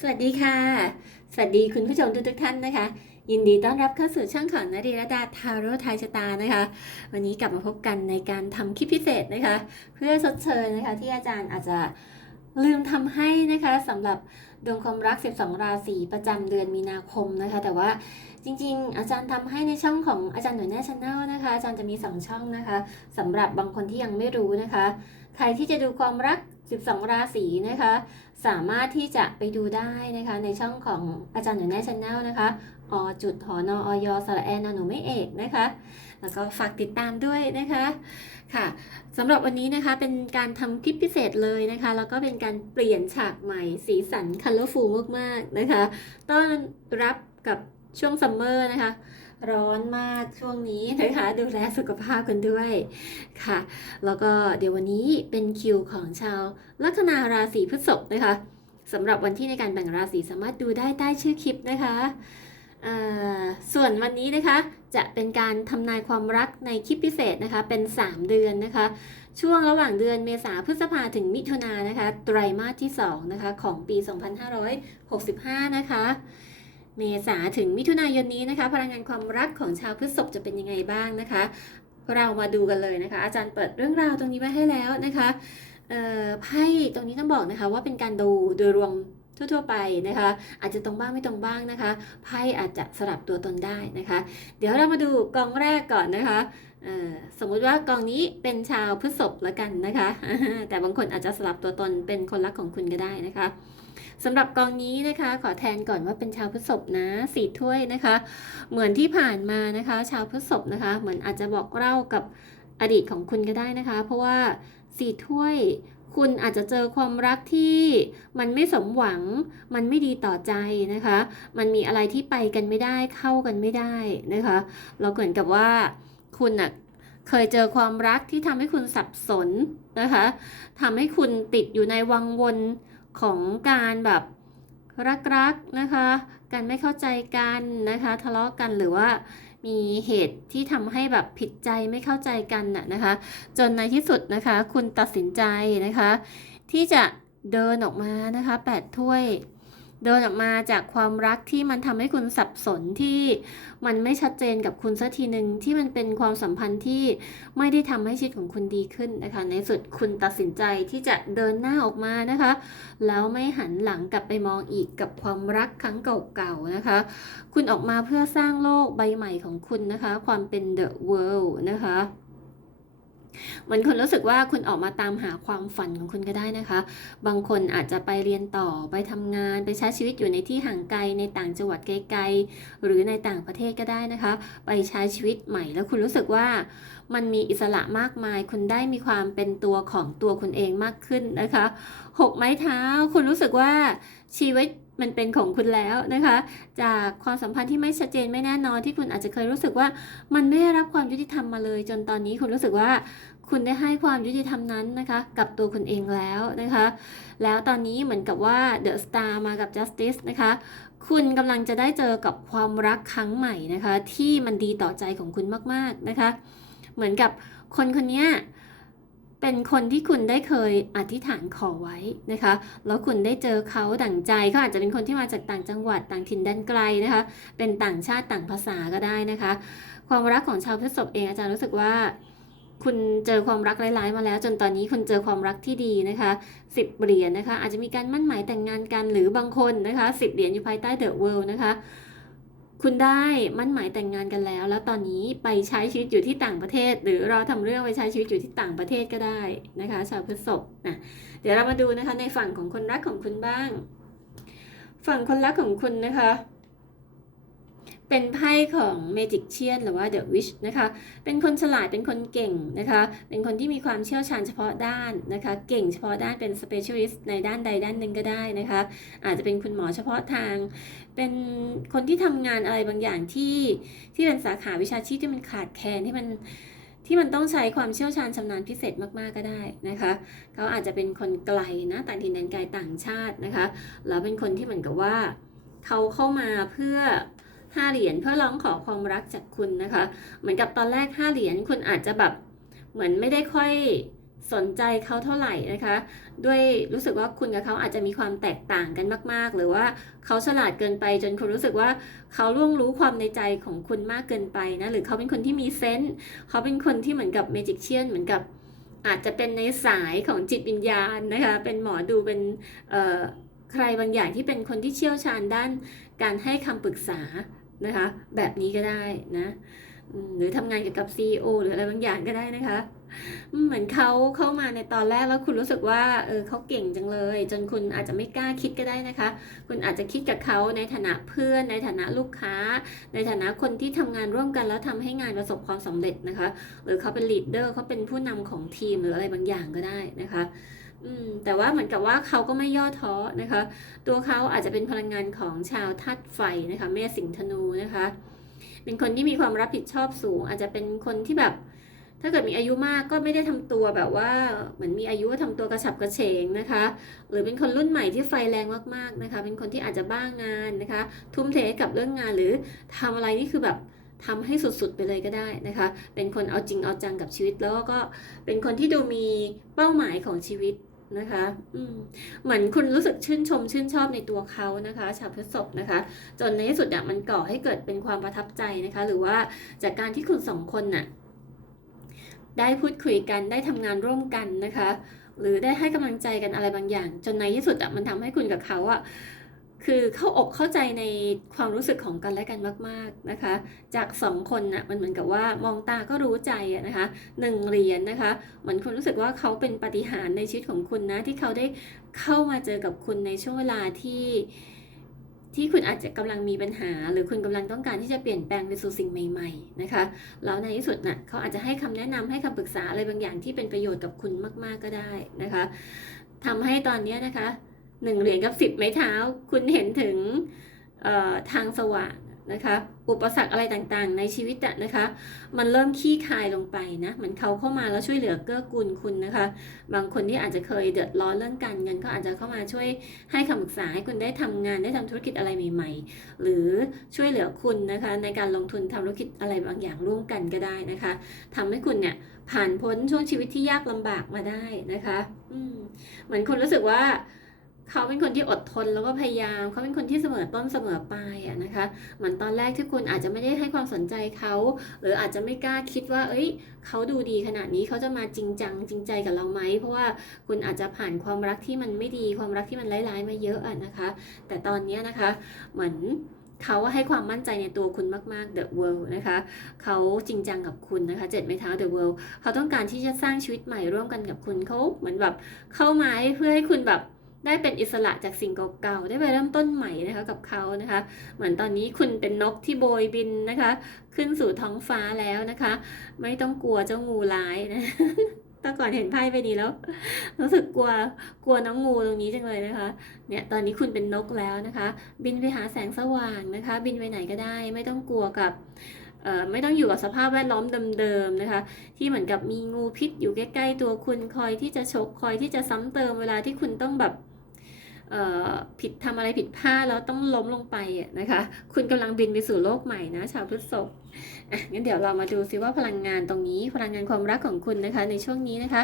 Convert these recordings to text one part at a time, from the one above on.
สวัสดีค่ะ สวัสดีคุณผู้ชมทุกทุกท่านนะคะ ยินดีต้อนรับเข้าสู่ช่องของนรีรดาทาโร่ไทยชะตานะคะ วันนี้กลับมาพบกันในการทำคลิปพิเศษนะคะ เพื่อชดเชยนะคะ ที่อาจารย์อาจจะลืมทำให้นะคะสำหรับดวงความรัก 12 ราศีประจำเดือนมีนาคมนะคะ แต่ว่าจริงๆ อาจารย์ทำให้ในช่องของอาจารย์หน่วยแน่ชแนลนะคะ อาจารย์จะมี 2 ช่องนะคะสำหรับบางคนที่ยังไม่รู้นะคะ ใครที่จะดูความรัก 12 ราศีนะคะ สามารถที่จะไปดูได้นะคะในช่องของอาจารย์หนูแน่ชาแนลนะคะอจุดหอนออยสระแอนนหนูไม่เอกนะคะ แล้วก็ฝากติดตามด้วยนะคะค่ะสำหรับวันนี้นะคะเป็นการทำคลิปพิเศษเลยนะคะ แล้วก็เป็นการเปลี่ยนฉากใหม่สีสันคัลเลอร์ฟูลมากๆนะคะ ต้อนรับกับช่วงซัมเมอร์นะคะ ร้อนมากช่วงนี้นะคะ ดูแลสุขภาพกันด้วยค่ะ แล้วก็เดี๋ยววันนี้เป็นคิวของชาวลัคนาราศีพฤษภนะคะสำหรับวันที่ในการแบ่งราศีสามารถดูได้ใต้ชื่อคลิปนะคะส่วนวันนี้นะคะจะเป็นการทำนายความรักในคลิปพิเศษนะคะเป็น 3 เดือนนะคะ ช่วงระหว่างเดือนเมษาพฤษภาถึงมิถุนายนนะคะไตรมาสที่2นะคะของปี 2565 นะคะ เมษาถึงมิถุนายนนี้นะคะ พลังงานความรักของชาวพฤษภจะเป็นยังไงบ้างนะคะ เรามาดูกันเลยนะคะ อาจารย์เปิดเรื่องราวตรงนี้ไว้ให้แล้วนะคะไพ่ตรงนี้ต้องบอกนะคะว่าเป็นการดูโดยรวมทั่วๆไปนะคะ อาจจะตรงบ้างไม่ตรงบ้างนะคะไพ่อาจจะสลับตัวตนได้นะคะ เดี๋ยวเรามาดูกองแรกก่อนนะคะสมมุติว่ากองนี้เป็นชาวพฤษภละกันนะคะ แต่บางคนอาจจะสลับตัวตนเป็นคนรักของคุณก็ได้นะคะ สำหรับกองนี้นะคะ ขอแทนก่อนว่าเป็นชาวพฤษภนะสี่ถ้วยนะคะ เหมือนที่ผ่านมานะคะ ชาวพฤษภนะคะ เหมือนอาจจะบอกเล่ากับอดีตของคุณก็ได้นะคะ เพราะว่าสี่ถ้วยคุณอาจจะเจอความรักที่มันไม่สมหวัง มันไม่ดีต่อใจนะคะ มันมีอะไรที่ไปกันไม่ได้เข้ากันไม่ได้นะคะ เราเหมือนกับว่าคุณอะเคยเจอความรักที่ทำให้คุณสับสนนะคะทำให้คุณติดอยู่ในวังวน ของการแบบรักๆนะคะการไม่เข้าใจกันนะคะทะเลาะกันหรือว่ามีเหตุที่ทำให้แบบผิดใจไม่เข้าใจกันน่ะนะคะ จนในที่สุดนะคะ คุณตัดสินใจนะคะ ที่จะเดินออกมานะคะแปดถ้วย เดินออกมาจากความรักที่มันทำให้คุณสับสนที่มันไม่ชัดเจนกับคุณสักทีหนึ่งที่มันเป็นความสัมพันธ์ที่ไม่ได้ทำให้ชีวิตของคุณดีขึ้นนะคะ ในสุดคุณตัดสินใจที่จะเดินหน้าออกมานะคะ แล้วไม่หันหลังกลับไปมองอีกกับความรักครั้งเก่าๆนะคะ คุณออกมาเพื่อสร้างโลกใบใหม่ของคุณนะคะ ความเป็น the world นะคะ มือนคุณรู้สึกว่าคุณออกมาตามหาความฝันของคุณก็ได้นะคะ บางคนอาจจะไปเรียนต่อไปทำงานไปใช้ชีวิตอยู่ในที่ห่างไกลในต่างจังหวัดไกลๆหรือในต่างประเทศก็ได้นะคะ ไปใช้ชีวิตใหม่ แล้วคุณรู้สึกว่ามันมีอิสระมากมาย คุณได้มีความเป็นตัวของตัวคุณเองมากขึ้นนะคะหกไม้เท้า คุณรู้สึกว่าชีวิต มันเป็นของคุณแล้วนะคะ จากความสัมพันธ์ที่ไม่ชัดเจนไม่แน่นอนที่คุณอาจจะเคยรู้สึกว่ามันไม่ได้รับความยุติธรรมมาเลย จนตอนนี้คุณรู้สึกว่าคุณได้ให้ความยุติธรรมนั้นนะคะ กับตัวคุณเองแล้วนะคะ แล้วตอนนี้เหมือนกับว่า The Star มากับ Justice นะคะ คุณกำลังจะได้เจอกับความรักครั้งใหม่นะคะ ที่มันดีต่อใจของคุณมากๆนะคะ เหมือนกับคนคนนี้เเป็นคนที่คุณได้เคยอธิษฐานขอไว้นะคะ แล้วคุณได้เจอเขาดั่งใจเขาอาจจะเป็นคนที่มาจากต่างจังหวัดต่างถิ่นแดนไกลนะคะ เป็นต่างชาติต่างภาษาก็ได้นะคะ ความรักของชาวพฤษภเองอาจารย์รู้สึกว่า คุณเจอความรักร้ายๆมาแล้ว จนตอนนี้คุณเจอความรักที่ดีนะคะสิบเหรียญนะคะ อาจจะมีการมั่นหมายแต่งงานกันหรือบางคนนะคะสิบเหรียญอยู่ภายใต้เดอะเวิลด์นะคะ คุณได้มั่นหมายแต่งงานกันแล้ว แล้วตอนนี้ไปใช้ชีวิตอยู่ที่ต่างประเทศ หรือเราทำเรื่องไปใช้ชีวิตอยู่ที่ต่างประเทศก็ได้นะคะ ชาวพฤษภนะเดี๋ยวเรามาดูนะคะในฝั่งของคนรักของคุณบ้าง ฝั่งคนรักของคุณนะคะ เป็นไพ่ของ Magic เชียนหรือว่า The Witch นะคะ เป็นคนฉลาด เป็นคนเก่งนะคะ เป็นคนที่มีความเชี่ยวชาญเฉพาะด้านนะคะ เก่งเฉพาะด้านเป็น specialist ในด้านใดด้านหนึ่งก็ได้นะคะ อาจจะเป็นคุณหมอเฉพาะทาง เป็นคนที่ทำงานอะไรบางอย่างที่ที่เป็นสาขาวิชาชีพที่มันขาดแคลนที่มันที่มันต้องใช้ความเชี่ยวชาญชำนาญพิเศษมากๆก็ได้นะคะ เขาอาจจะเป็นคนไกลนะต่างถิ่นแดนไกลต่างชาตินะคะ แล้วเป็นคนที่เหมือนกับว่า เขาเข้ามาเพื่อ ห้าเหรียญเพื่อร้องขอความรักจากคุณนะคะ เหมือนกับตอนแรกห้าเหรียญคุณอาจจะแบบเหมือนไม่ได้ค่อยสนใจเขาเท่าไหร่นะคะ ด้วยรู้สึกว่าคุณกับเขาอาจจะมีความแตกต่างกันมาก ๆ หรือว่าเขาฉลาดเกินไปจนคุณรู้สึกว่าเขาล่วงรู้ความในใจของคุณมากเกินไปนะหรือเขาเป็นคนที่มีเซนส์เขาเป็นคนที่เหมือนกับเมจิกเชียนเหมือนกับอาจจะเป็นในสายของจิตวิญญาณนะคะ เป็นหมอดูเป็นใครบางอย่างที่เป็นคนที่เชี่ยวชาญด้านการให้คำปรึกษา นะคะ แบบนี้ก็ได้นะหรือทำงานเกี่ยวกับ CEO หรืออะไรบางอย่างก็ได้นะคะ เหมือนเขาเข้ามาในตอนแรกแล้วคุณรู้สึกว่าเออเขาเก่งจังเลย จนคุณอาจจะไม่กล้าคิดก็ได้นะคะ คุณอาจจะคิดกับเขาในฐานะเพื่อน ในฐานะลูกค้า ในฐานะคนที่ทำงานร่วมกันแล้วทำให้งานประสบความสำเร็จนะคะ หรือเขาเป็นลีดเดอร์เขาเป็นผู้นำของทีมหรืออะไรบางอย่างก็ได้นะคะ อืมแต่ว่าเหมือนกับว่าเขาก็ไม่ย่อท้อนะคะ ตัวเขาอาจจะเป็นพลังงานของชาวธาตุไฟนะคะแม่สิงธนูนะคะ เป็นคนที่มีความรับผิดชอบสูง อาจจะเป็นคนที่แบบถ้าเกิดมีอายุมากก็ไม่ได้ทำตัวแบบว่าเหมือนมีอายุทำตัวกระฉับกระเฉงนะคะ หรือเป็นคนรุ่นใหม่ที่ไฟแรงมากๆนะคะ เป็นคนที่อาจจะบ้างงานนะคะ ทุ่มเทกับเรื่องงานหรือทำอะไรนี่คือแบบ ทำให้สุดๆไปเลยก็ได้นะคะ เป็นคนเอาจริงเอาจังกับชีวิตแล้วก็เป็นคนที่ดูมีเป้าหมายของชีวิตนะคะอืเหมือนคุณรู้สึกชื่นชมชื่นชอบในตัวเขานะคะ ชาวพฤษภนะคะ จนในที่สุดเนี่ยมันก่อให้เกิดเป็นความประทับใจนะคะ หรือว่าจากการที่คุณสองคนน่ะได้พูดคุยกันได้ทำงานร่วมกันนะคะ หรือได้ให้กำลังใจกันอะไรบางอย่าง จนในที่สุดอะมันทำให้คุณกับเขาอะ คือเข้าอกเข้าใจในความรู้สึกของกันและกันมาก ๆนะคะ จากสองคนน่ะมันเหมือนกับว่ามองตาก็รู้ใจนะคะหนึ่งเหรียญนะคะเหมือนคุณรู้สึกว่าเขาเป็นปฏิหารในชีวิตของคุณนะที่เขาได้เข้ามาเจอกับคุณในช่วงเวลาที่ที่คุณอาจจะกำลังมีปัญหา หรือคุณกำลังต้องการที่จะเปลี่ยนแปลงไปสู่สิ่งใหม่ ๆ นะคะ แล้วในที่สุดน่ะเขาอาจจะให้คำแนะนำให้คำปรึกษาอะไรบางอย่างที่เป็นประโยชน์กับคุณมาก ๆก็ได้นะคะทำให้ตอนเนี้ยนะคะ หนึ่งเหรียญกับสิบไม้เท้า คุณเห็นถึงทางสว่างนะคะ อุปสรรคอะไรต่างๆ ในชีวิตอะนะคะ มันเริ่มขี้คายลงไปนะ เหมือนเขาเข้ามาแล้วช่วยเหลือเกื้อกูลคุณนะคะ บางคนที่อาจจะเคยเดือดร้อนเรื่องการเงินก็อาจจะเข้ามาช่วยให้คำปรึกษาให้คุณได้ทำงานได้ทำธุรกิจอะไรใหม่ ๆ หรือช่วยเหลือคุณนะคะ ในการลงทุนทำธุรกิจอะไรบางอย่างร่วมกันก็ได้นะคะทำให้คุณเนี่ยผ่านพ้นช่วงชีวิตที่ยากลำบากมาได้นะคะ อืมเหมือนคุณรู้สึกว่า เขาเป็นคนที่อดทนแล้วก็พยายาม เขาเป็นคนที่เสมอต้นเสมอปลายอะนะคะเหมือนตอนแรกที่คุณอาจจะไม่ได้ให้ความสนใจเขา หรืออาจจะไม่กล้าคิดว่า เอ้ย เขาดูดีขนาดนี้เขาจะมาจริงจังจริงใจกับเราไหม เพราะว่าคุณอาจจะผ่านความรักที่มันไม่ดี ความรักที่มันร้ายๆมาเยอะอะนะคะ แต่ตอนนี้นะคะ เหมือนเขาให้ความมั่นใจในตัวคุณมากๆ The World นะคะ เขาจริงจังกับคุณนะคะเจ็ดไม้เท้า The World เขาต้องการที่จะสร้างชีวิตใหม่ร่วมกันกับคุณเขาเหมือนแบบเข้ามาเพื่อให้คุณแบบ ได้เป็นอิสระจากสิ่งเก่าๆ ได้ไปเริ่มต้นใหม่นะคะกับเขานะคะ เหมือนตอนนี้คุณเป็นนกที่โบยบินนะคะ ขึ้นสู่ท้องฟ้าแล้วนะคะ ไม่ต้องกลัวเจ้างูร้ายนะแต่ก่อนเห็นไพ่ไปดีแล้ว รู้สึกกลัวกลัวน้องงูตรงนี้จังเลยนะคะ เนี่ยตอนนี้คุณเป็นนกแล้วนะคะ บินไปหาแสงสว่างนะคะ บินไปไหนก็ได้ ไม่ต้องกลัวกับเอ่อไม่ต้องอยู่กับสภาพแวดล้อมเดิมๆนะคะ ที่เหมือนกับมีงูพิษอยู่ใกล้ๆตัวคุณคอยที่จะฉกคอยที่จะซ้ำเติมเวลาที่คุณต้องแบบ ผิดทำอะไรผิดพลาดแล้วต้องล้มลงไปอะนะคะ คุณกำลังบินไปสู่โลกใหม่นะ ชาวพฤษภ อะงั้นเดี๋ยวเรามาดูซิว่าพลังงานตรงนี้พลังงานความรักของคุณนะคะ ในช่วงนี้นะคะ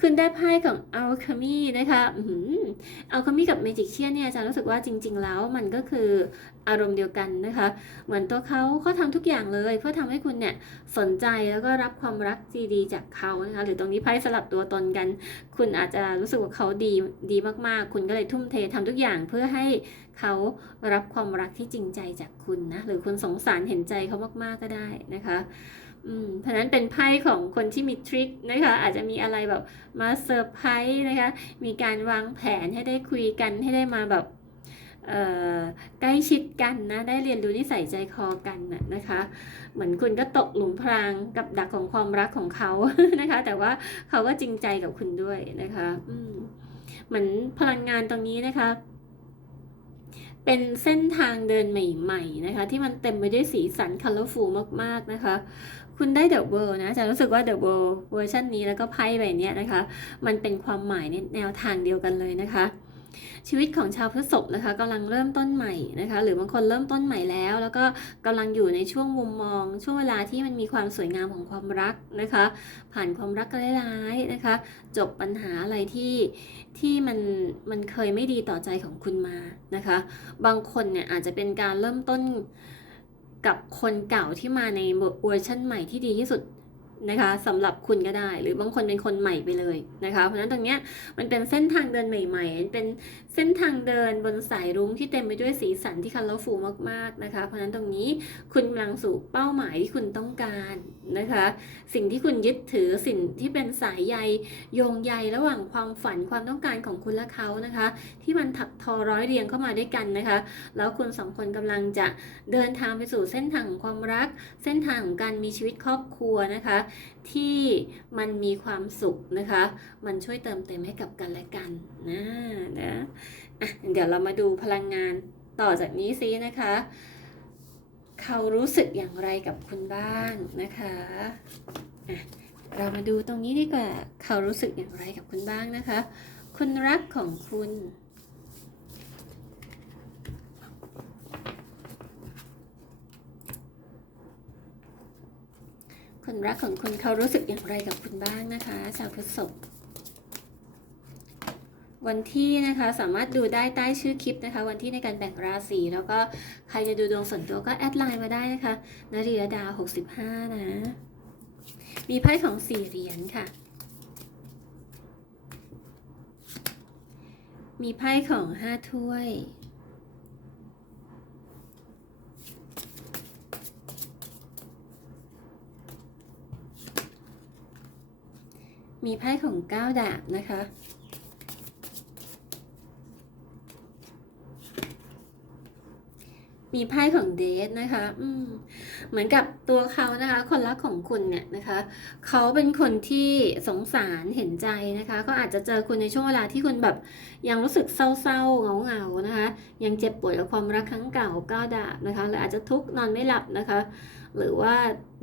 คุณได้ไพ่ของ Alchemy นะคะอืม Alchemy กับ Magician เนี่ยอาจะรู้สึกว่าจริง ๆ แล้วมันก็คืออารมณ์เดียวกันนะคะ เหมือนตัวเขาเขาทำทุกอย่างเลย เพื่อทำให้คุณเนี่ยสนใจแล้วก็รับความรักดีๆจากเขานะคะหรือตรงนี้ไพ่สลับตัวตนกัน คุณอาจจะรู้สึกว่าเขาดีดีมากๆ คุณก็เลยทุ่มเททำทุกอย่างเพื่อให้เขารับความรักที่จริงใจจากคุณนะหรือคุณสงสารเห็นใจเขามากๆก็ได้นะคะอืมเพราะนั้นเป็นไพ่ของคนที่มีทริคนะคะ อาจจะมีอะไรแบบมาเซอร์ไพรส์นะคะ มีการวางแผนให้ได้คุยกันให้ได้มาแบบใกล้ชิดกันนะ ได้เรียนรู้นิสัยใจคอกันนะนะคะ เหมือนคุณก็ตกหลุมพรางกับดักของความรักของเขานะคะ แต่ว่าเขาก็จริงใจกับคุณด้วยนะคะเหมือนพลังงานตรงนี้นะคะ เป็นเส้นทางเดินใหม่ๆนะคะ ที่มันเต็มไปด้วยสีสันคัลเลอร์ฟูลมากๆนะคะ คุณได้เดอะเวิลด์นะจะรู้สึกว่าเดอะเวอร์เวอร์ชันนี้แล้วก็ไพ่ใบนี้นะคะ มันเป็นความหมายในแนวทางเดียวกันเลยนะคะ ชีวิตของชาวพฤษภนะคะกำลังเริ่มต้นใหม่นะคะ หรือบางคนเริ่มต้นใหม่แล้ว แล้วก็กำลังอยู่ในช่วงมุมมอง ช่วงเวลาที่มันมีความสวยงามของความรักนะคะ ผ่านความรักร้ายๆนะคะ จบปัญหาอะไรที่ที่มันมันเคยไม่ดีต่อใจของคุณมานะคะ บางคนเนี่ยอาจจะเป็นการเริ่มต้นกับคนเก่าที่มาในเวอร์ชันใหม่ที่ดีที่สุด นะคะสำหรับคุณก็ได้ หรือบางคนเป็นคนใหม่ไปเลยนะคะ เพราะฉะนั้นตรงเนี้ยมันเป็นเส้นทางเดินใหม่ ๆ เป็นเส้นทางเดินบนสายรุ้งที่เต็มไปด้วยสีสันที่คันแล้วฟูมากๆนะคะ เพราะฉะนั้นตรงนี้คุณกำลังสู่เป้าหมายที่คุณต้องการนะคะ สิ่งที่คุณยึดถือสิ่งที่เป็นสายใยโยงใยระหว่างความฝันความต้องการของคุณและเขานะคะ ที่มันถักทอร้อยเรียงเข้ามาด้วยกันนะคะ แล้วคุณสองคนกำลังจะเดินทางไปสู่เส้นทางของความรัก เส้นทางของการมีชีวิตครอบครัวนะคะ ที่มันมีความสุขนะคะ มันช่วยเติมเต็มให้กับกันและกันนะนะะเดี๋ยวเรามาดูพลังงานต่อจากนี้ซินะคะ เขารู้สึกอย่างไรกับคุณบ้างนะคะะเรามาดูตรงนี้ดีกว่า เขารู้สึกอย่างไรกับคุณบ้างนะคะ คุณรักของคุณ คนรักของคุณเขารู้สึกอย่างไรกับคุณบ้างนะคะชาวพฤษภวันที่นะคะสามารถดูได้ใต้ชื่อคลิปนะคะ วันที่ในการแบ่งราศีแล้วก็ใครจะดูดวงส่วนตัวก็แอดไลน์มาได้นะคะนรีรดา 65 นะ มีไพ่ของสี่เหรียญค่ะ มีไพ่ของห้าถ้วย มีไพ่ของเก้าดาบนะคะ มีไพ่ของเดทนะคะ อืม เหมือนกับตัวเขานะคะคนรักของคุณเนี่ยนะคะเขาเป็นคนที่สงสารเห็นใจนะคะ ก็อาจจะเจอคุณในช่วงเวลาที่คุณแบบยังรู้สึกเศร้าๆเหงาๆนะคะ ยังเจ็บปวดกับความรักครั้งเก่าก้าวดาบนะคะหรืออาจจะทุกข์นอนไม่หลับนะคะ หรือว่า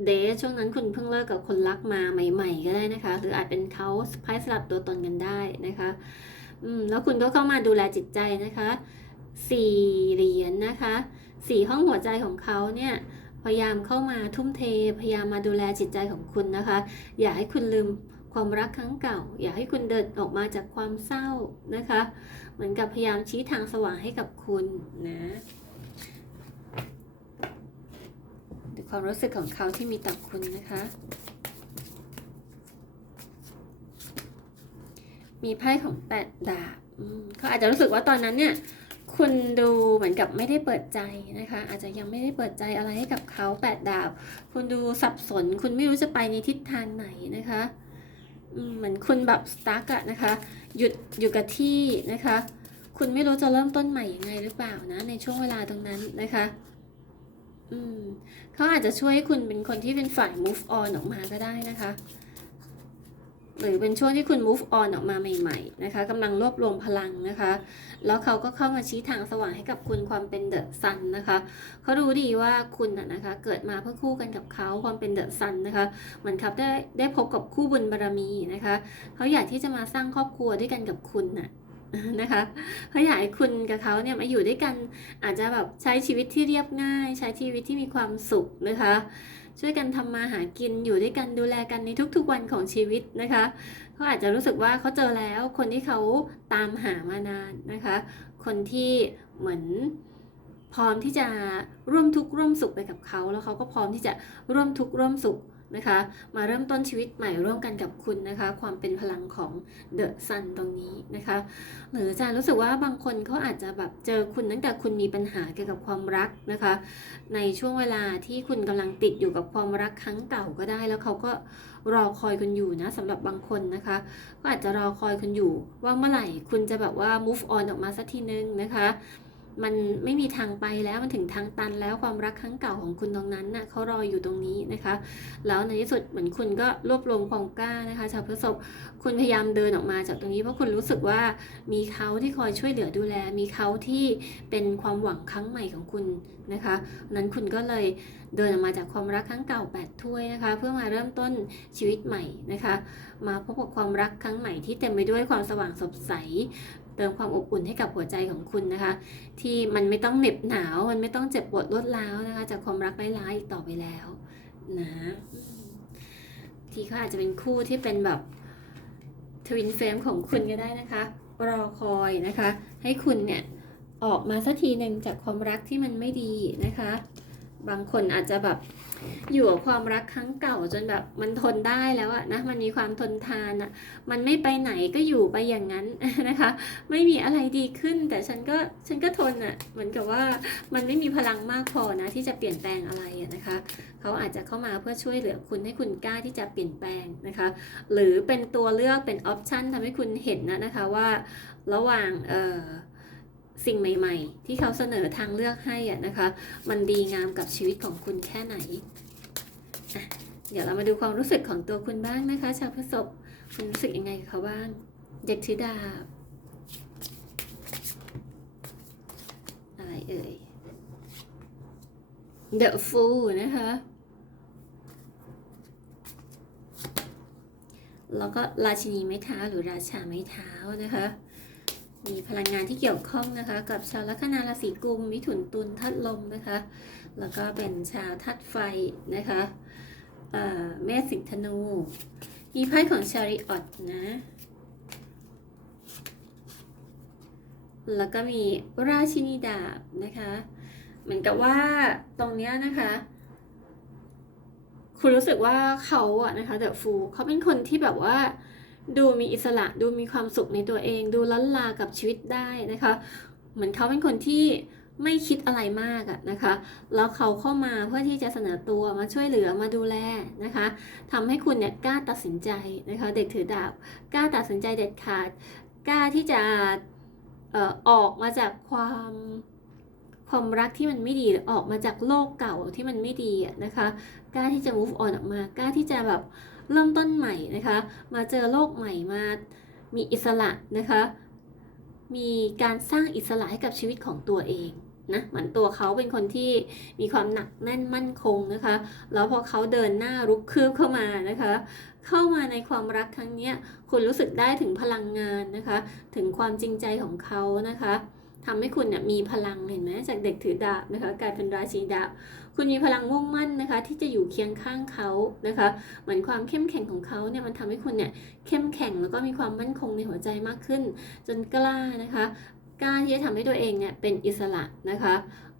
เดทช่วงนั้นคุณเพิ่งเลิกกับคนรักมาใหม่ ๆ ก็ได้นะคะ หรืออาจเป็นเขาไพ่สลับตัวตนกันได้นะคะอืมแล้วคุณก็เข้ามาดูแลจิตใจนะคะสี่เหรียญนะคะสี่ห้องหัวใจของเขาเนี่ย พยายามเข้ามาทุ่มเท พยายามมาดูแลจิตใจของคุณนะคะ อย่าให้คุณลืมความรักครั้งเก่า อย่าให้คุณเดินออกมาจากความเศร้านะคะ เหมือนกับพยายามชี้ทางสว่างให้กับคุณนะดูความรู้สึกของเขาที่มีต่อคุณนะคะ มีไพ่ของแปดดาบเขาอาจจะรู้สึกว่าตอนนั้นเนี่ย คุณดูเหมือนกับไม่ได้เปิดใจนะคะ อาจจะยังไม่ได้เปิดใจอะไรให้กับเขาแปดดาบคุณดูสับสน คุณไม่รู้จะไปในทิศทางไหนนะคะเหมือนคุณแบบสตาร์กอะนะคะหยุดอยู่กับที่นะคะ คุณไม่รู้จะเริ่มต้นใหม่ยังไงหรือเปล่านะในช่วงเวลาตรงนั้นนะคะอืมเขาอาจจะช่วยให้คุณเป็นคนที่เป็นฝ่าย move on ออกมาก็ได้นะคะ หรือเป็นช่วงที่คุณ move on ออกมาใหม่ๆนะคะกำลังรวบรวมพลังนะคะ แล้วเขาก็เข้ามาชี้ทางสว่างให้กับคุณความเป็นเดอะซันนะคะเขารู้ดีว่าคุณน่ะนะคะ เกิดมาเพื่อคู่กันกับเขาความเป็นเดอะซันนะคะเหมือนครับได้ได้พบกับคู่บุญบารมีนะคะเขาอยากที่จะมาสร้างครอบครัวด้วยกันกับคุณน่ะนะคะเขาอยากให้คุณกับเขาเนี่ยมาอยู่ด้วยกันอาจจะแบบใช้ชีวิตที่เรียบง่าย ใช้ชีวิตที่มีความสุขนะคะ ช่วยกันทำมาหากินอยู่ด้วยกันดูแลกันในทุกๆวันของชีวิตนะคะเขาอาจจะรู้สึกว่าเขาเจอแล้วคนที่เขาตามหามานานนะคะ คนที่เหมือนพร้อมที่จะร่วมทุกข์ร่วมสุขไปกับเขา แล้วเขาก็พร้อมที่จะร่วมทุกข์ร่วมสุข นะคะ มาเริ่มต้นชีวิตใหม่ร่วมกันกับคุณนะคะ ความเป็นพลังของเดอะซันตรงนี้นะคะ หรืออาจารย์รู้สึกว่าบางคนเขาอาจจะแบบเจอคุณตั้งแต่คุณมีปัญหาเกี่ยวกับความรักนะคะ ในช่วงเวลาที่คุณกำลังติดอยู่กับความรักครั้งเก่าก็ได้ แล้วเขาก็รอคอยคุณอยู่นะสำหรับบางคนนะคะ ก็อาจจะรอคอยคุณอยู่ว่าเมื่อไหร่คุณจะแบบว่า move on ออกมาสักทีนึงนะคะ มันไม่มีทางไปแล้วมันถึงทางตันแล้วความรักครั้งเก่าของคุณตรงนั้นน่ะเขารออยู่ตรงนี้นะคะ แล้วในที่สุดเหมือนคุณก็รวบรวมความกล้านะคะชาวพฤษภคุณพยายามเดินออกมาจากตรงนี้เพราะคุณรู้สึกว่ามีเขาที่คอยช่วยเหลือดูแล มีเขาที่เป็นความหวังครั้งใหม่ของคุณนะคะนั้นคุณก็เลยเดินออกมาจากความรักครั้งเก่าแปดถ้วยนะคะ เพื่อมาเริ่มต้นชีวิตใหม่นะคะ มาพบกับความรักครั้งใหม่ที่เต็มไปด้วยความสว่างสดใส เติมความอบอุ่นให้กับหัวใจของคุณนะคะ ที่มันไม่ต้องเหน็บหนาว มันไม่ต้องเจ็บปวดรวดร้าวนะคะ จากความรักร้ายๆอีกต่อไปแล้วนะที่เขาอาจจะเป็นคู่ที่เป็นแบบทวินเฟมของคุณก็ได้นะคะ รอคอยนะคะ ให้คุณเนี่ยออกมาสักทีหนึ่งจากความรักที่มันไม่ดีนะคะ บางคนอาจจะแบบ อยู่กับความรักครั้งเก่าจนแบบมันทนได้แล้วอะนะมันมีความทนทานอะมันไม่ไปไหนก็อยู่ไปอย่างนั้นนะคะ ไม่มีอะไรดีขึ้น แต่ฉันก็ฉันก็ทนอะเหมือนกับว่ามันไม่มีพลังมากพอนะที่จะเปลี่ยนแปลงอะไรอะนะคะเขาอาจจะเข้ามาเพื่อช่วยเหลือคุณให้คุณกล้าที่จะเปลี่ยนแปลงนะคะ หรือเป็นตัวเลือกเป็นออปชันทำให้คุณเห็นนะนะคะว่าระหว่างเอ่อ สิ่งใหม่ ๆ ที่เขาเสนอทางเลือกให้อะนะคะ มันดีงามกับชีวิตของคุณแค่ไหน เดี๋ยวเรามาดูความรู้สึกของตัวคุณบ้างนะคะ ชาวพฤษภคุณรู้สึกยังไงกับเขาบ้าง เด็กถือดา อะไรเอ่ย The Fool นะคะ แล้วก็ราชินีไม้เท้าหรือราชาไม้เท้านะคะ มีพลังงานที่เกี่ยวข้องนะคะ กับชาวลัคนาราศีกุมมิถุนตุลทัดลมนะคะ แล้วก็เป็นชาวทัดไฟนะคะเอ่อเมษสิงธนู มีไพ่ของชาริออตนะแล้วก็มีราชินีดาบนะคะ เหมือนกับว่าตรงเนี้ยนะคะ คุณรู้สึกว่าเขาอะนะคะเดอะฟูเขาเป็นคนที่แบบว่า ดูมีอิสระดูมีความสุขในตัวเอง ดูล้นลากับชีวิตได้นะคะ เหมือนเขาเป็นคนที่ไม่คิดอะไรมากอะนะคะ แล้วเขาเข้ามาเพื่อที่จะเสนอตัวมาช่วยเหลือมาดูแลนะคะทำให้คุณเนี่ยกล้าตัดสินใจนะคะ เด็กถือดาบกล้าตัดสินใจเด็ดขาด กล้าที่จะเอ่อออกมาจากความความรักที่มันไม่ดีหรือออกมาจากโลกเก่าที่มันไม่ดีนะคะ กล้าที่จะ move on ออกมากล้าที่จะแบบ เริ่มต้นใหม่นะคะ มาเจอโลกใหม่มา มีอิสระนะคะ มีการสร้างอิสระให้กับชีวิตของตัวเองนะเหมือนตัวเขาเป็นคนที่มีความหนักแน่นมั่นคงนะคะ แล้วพอเขาเดินหน้ารุกคืบเข้ามานะคะ เข้ามาในความรักครั้งนี้คุณรู้สึกได้ถึงพลังงานนะคะ ถึงความจริงใจของเขานะคะ ทำให้คุณเนี่ยมีพลังเห็นไหมจากเด็กถือดาบนะคะกลายเป็นราชีดาบ คุณมีพลังมุ่งมั่นนะคะ ที่จะอยู่เคียงข้างเขานะคะ เหมือนความเข้มแข็งของเขาเนี่ยมันทำให้คุณเนี่ยเข้มแข็งแล้วก็มีความมั่นคงในหัวใจมากขึ้น จนกล้านะคะกล้าที่จะทำให้ตัวเองเนี่ยเป็นอิสระนะคะ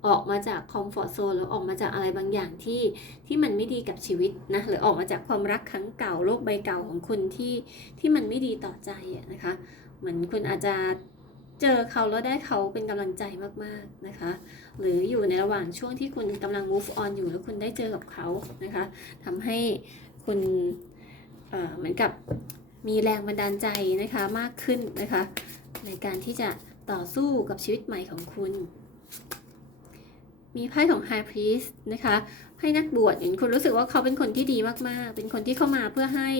ออกมาจากคอมฟอร์ทโซนหรือออกมาจากอะไรบางอย่างที่ที่มันไม่ดีกับชีวิตนะหรือออกมาจากความรักครั้งเก่าโลกใบเก่าของคุณที่ที่มันไม่ดีต่อใจนะคะ เหมือนคุณอาจจะ เจอเขาแล้วได้เขาเป็นกำลังใจมากๆนะคะ หรืออยู่ในระหว่างช่วงที่คุณกำลัง move on อยู่แล้วคุณได้เจอกับเขานะคะทำให้คุณเหมือนกับมีแรงบันดาลใจนะคะมากขึ้นนะคะ ในการที่จะต่อสู้กับชีวิตใหม่ของคุณ มีไพ่ของ High Priest นะคะไพ่นักบวชเห็นคุณรู้สึกว่าเขาเป็นคนที่ดีมากๆ เป็นคนที่เข้ามาเพื่อให้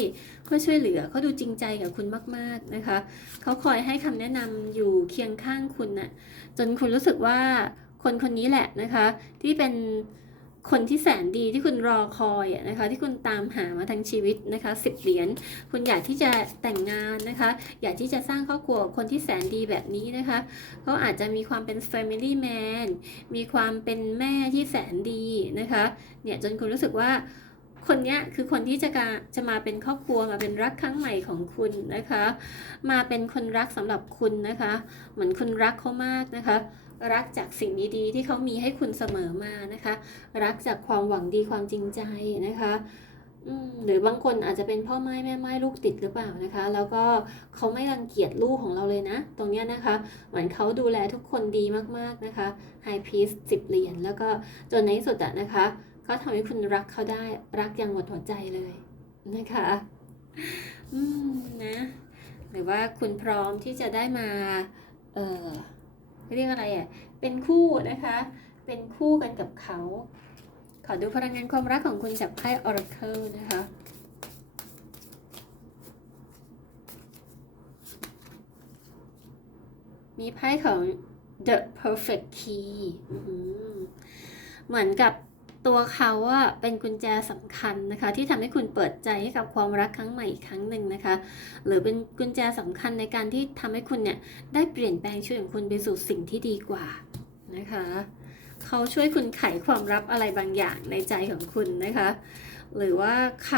เพื่อช่วยเหลือเขาดูจริงใจกับคุณมาก ๆนะคะ เขาคอยให้คำแนะนำอยู่เคียงข้างคุณน่ะจนคุณรู้สึกว่าคนคนนี้แหละนะคะ ที่เป็น คนที่แสนดีที่คุณรอคอยนะคะที่คุณตามหามาทั้งชีวิตนะคะสิบเหรียญคุณอยากที่จะแต่งงานนะคะ อยากที่จะสร้างครอบครัวคนที่แสนดีแบบนี้นะคะเขาอาจจะมีความเป็น family man มีความเป็นแม่ที่แสนดีนะคะเนี่ยจนคุณรู้สึกว่าคนนี้คือคนที่จะกาจะมาเป็นครอบครัวมาเป็นรักครั้งใหม่ของคุณนะคะ มาเป็นคนรักสำหรับคุณนะคะ เหมือนคุณรักเขามากนะคะ รักจากสิ่งดีๆที่เขามีให้คุณเสมอมานะคะ รักจากความหวังดีความจริงใจนะคะหรือบางคนอาจจะเป็นพ่อไม้แม่ไม้ลูกติดหรือเปล่านะคะ แล้วก็เขาไม่รังเกียจลูกของเราเลยนะ ตรงนี้นะคะ เหมือนเขาดูแลทุกคนดีมากๆนะคะไฮพีซสิบเหรียญแล้วก็จนในที่สุดอะนะคะเขาทำให้คุณรักเขาได้รักอย่างหมดหัวใจเลยนะคะอืมนะ หรือว่าคุณพร้อมที่จะได้มา เออ เรียกอะไรอะ เป็นคู่นะคะ เป็นคู่กันกับเขา ขอดูพลังงานความรักของคุณจากไพ่ Oracle นะคะมีไพ่ของ The Perfect Key เหมือนกับ ตัวเขาอะเป็นกุญแจสำคัญนะคะ ที่ทำให้คุณเปิดใจให้กับความรักครั้งใหม่อีกครั้งหนึ่งนะคะ หรือเป็นกุญแจสำคัญในการที่ทำให้คุณเนี่ยได้เปลี่ยนแปลงชีวิตของคุณไปสู่สิ่งที่ดีกว่านะคะเขาช่วยคุณไขความลับอะไรบางอย่างในใจของคุณนะคะ หรือว่าไข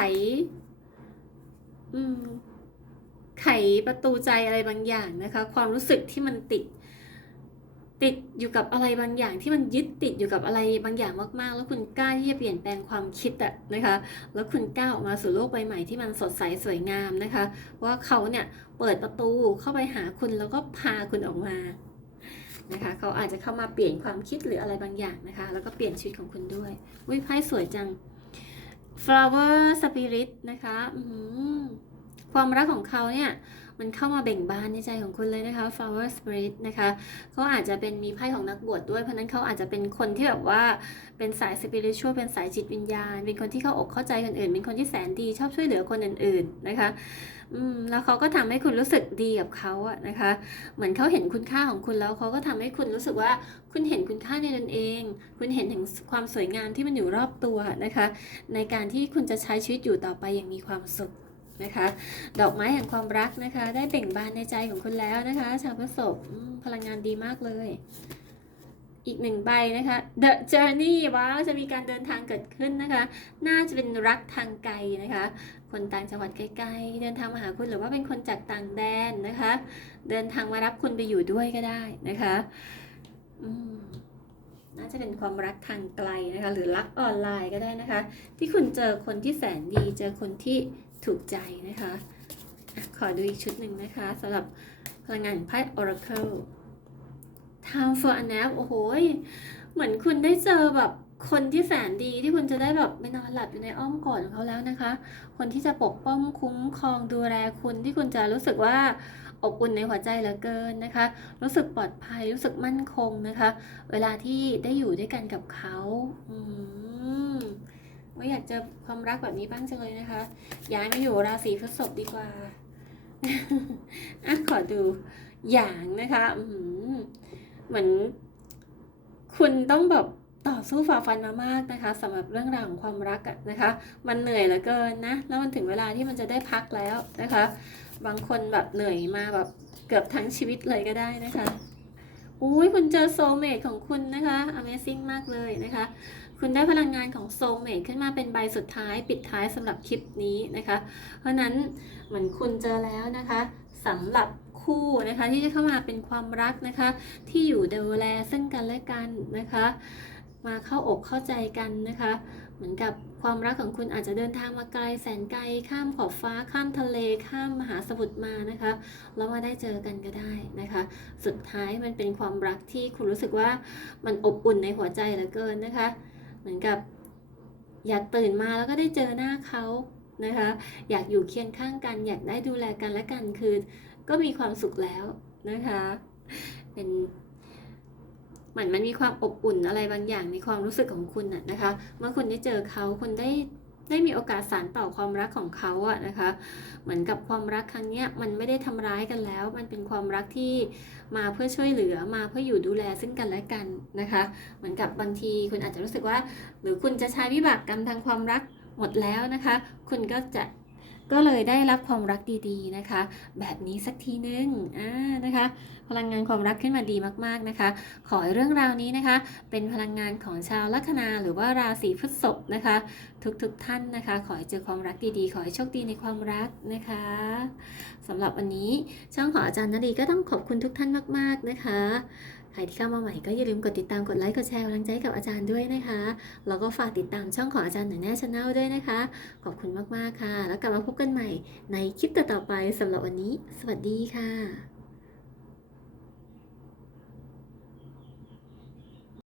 อืมไขประตูใจอะไรบางอย่างนะคะ ความรู้สึกที่มันติด ติดอยู่กับอะไรบางอย่างที่มันยึดติดอยู่กับอะไรบางอย่างมากๆ แล้วคุณกล้าที่จะเปลี่ยนแปลงความคิดอะนะคะ แล้วคุณก้าออกมาสู่โลกใบใหม่ที่มันสดใสสวยงามนะคะ ว่าเขาเนี่ยเปิดประตูเข้าไปหาคุณแล้วก็พาคุณออกมานะคะเขาอาจจะเข้ามาเปลี่ยนความคิดหรืออะไรบางอย่างนะคะ แล้วก็เปลี่ยนชีวิตของคุณด้วยวิไพ่สวยจัง flower spirit นะคะความรักของเขาเนี่ย มันเข้ามาเบ่งบานในใจของคุณเลยนะคะ flower spirit นะคะเขาอาจจะเป็นมีไพ่ของนักบวชด้วย เพราะนั้นเขาอาจจะเป็นคนที่แบบว่าเป็นสาย spiritual เป็นสายจิตวิญญาณ เป็นคนที่เข้าอกเข้าใจคนอื่น เป็นคนที่แสนดีชอบช่วยเหลือคนอื่นๆนะคะอืมแล้วเขาก็ทำให้คุณรู้สึกดีกับเขาอะนะคะ เหมือนเขาเห็นคุณค่าของคุณแล้วเขาก็ทำให้คุณรู้สึกว่าคุณเห็นคุณค่าในตนเอง คุณเห็นถึงความสวยงามที่มันอยู่รอบตัวนะคะ ในการที่คุณจะใช้ชีวิตอยู่ต่อไปอย่างมีความสุข นะคะ ดอกไม้แห่งความรักนะคะ ได้เบ่งบานในใจของคุณแล้วนะคะ ชาวพฤษภอืมพลังงานดีมากเลย อีกหนึ่งใบนะคะ The Journey ว้าวจะมีการเดินทางเกิดขึ้นนะคะ น่าจะเป็นรักทางไกลนะคะ คนต่างจังหวัดไกลๆ เดินทางมาหาคุณหรือว่าเป็นคนจากต่างแดนนะคะ เดินทางมารับคุณไปอยู่ด้วยก็ได้นะคะน่าจะเป็นความรักทางไกลนะคะ หรือรักออนไลน์ก็ได้นะคะ ที่คุณเจอคนที่แสนดี เจอคนที่ ถูกใจนะคะอะขอดูอีกชุดหนึ่งนะคะสำหรับพลังงานไพ่ Oracle Time for a nap โอ้โหเหมือนคุณได้เจอแบบคนที่แสนดีที่คุณจะได้แบบไปนอนหลับอยู่ในอ้อมกอดของเขาแล้วนะคะ คนที่จะปกป้องคุ้มครองดูแลคุณที่คุณจะรู้สึกว่าอบอุ่นในหัวใจเหลือเกินนะคะ รู้สึกปลอดภัยรู้สึกมั่นคงนะคะ เวลาที่ได้อยู่ด้วยกันกับเขาอืม ว่าอยากจอความรักแบบนี้บ้างจังเลยนะคะ ย้ายมาอยู่ราศีพฤษภดีกว่าอะขอดูอย่างนะคะเหมือน คุณต้องแบบต่อสู้ฝ่าฟันมามากนะคะสำหรับเรื่องราวของความรักอะนะคะ มันเหนื่อยเหลือเกินนะแล้วมันถึงเวลาที่มันจะได้พักแล้วนะคะ บางคนแบบเหนื่อยมาแบบเกือบทั้งชีวิตเลยก็ได้นะคะอุ้ยคุณเจอโซเมทของคุณนะคะ Amazing มากเลยนะคะ คุณได้พลังงานของโซเมทขึ้นมาเป็นใบสุดท้าย ปิดท้ายสำหรับคลิปนี้นะคะ เพราะฉะนั้นเหมือนคุณเจอแล้วนะคะสำหรับคู่นะคะที่จะเข้ามาเป็นความรักนะคะ ที่อยู่ดูแลซึ่งกันและกันนะคะ มาเข้าอกเข้าใจกันนะคะ เหมือนกับความรักของคุณอาจจะเดินทางมาไกลแสนไกลข้ามขอบฟ้าข้ามทะเลข้ามมหาสมุทรมานะคะแล้วมาได้เจอกันก็ได้นะคะ สุดท้ายมันเป็นความรักที่คุณรู้สึกว่ามันอบอุ่นในหัวใจเหลือเกินนะคะ เหมือนกับอยากตื่นมาแล้วก็ได้เจอหน้าเขานะคะ อยากอยู่เคียงข้างกัน อยากได้ดูแลกันและกันคือ ก็มีความสุขแล้วนะคะ เป็นเหมือนมันมีความอบอุ่นอะไรบางอย่างในความรู้สึกของคุณน่ะนะคะ เมื่อคุณได้เจอเขาคุณได้ ได้มีโอกาสสานต่อความรักของเขาอะนะคะ เหมือนกับความรักครั้งเนี้ยมันไม่ได้ทำร้ายกันแล้ว มันเป็นความรักที่มาเพื่อช่วยเหลือมาเพื่ออยู่ดูแลซึ่งกันและกันนะคะ เหมือนกับบางทีคุณอาจจะรู้สึกว่า หรือคุณจะใช้วิบากกรรมทางความรักหมดแล้วนะคะ คุณก็จะ ก็เลยได้รับความรักดีๆนะคะ แบบนี้สักทีนึงอ่านะคะ พลังงานความรักขึ้นมาดีมากๆนะคะ ขอให้เรื่องราวนี้นะคะ เป็นพลังงานของชาวลัคนาหรือว่าราศีพฤษภนะคะ ทุกๆท่านนะคะ ขอให้เจอความรักดีๆ ขอให้โชคดีในความรักนะคะสำหรับวันนี้ช่องของอาจารย์นดีก็ต้องขอบคุณทุกท่านมาก ๆนะคะ ครที่เข้ามาใหม่ก็อย่าลืมกดติดตามกดไลค์กดแชร์กำลังใจกับอาจารย์ด้วยนะคะแล้วก็ฝากติดตามช่องของอาจารย์หน่อยแน่ชาแนลด้วยนะคะ ขอบคุณมากๆค่ะ แล้วกลับมาพบกันใหม่ในคลิปต่อๆไปสำหรับวันนี้ สวัสดีค่ะ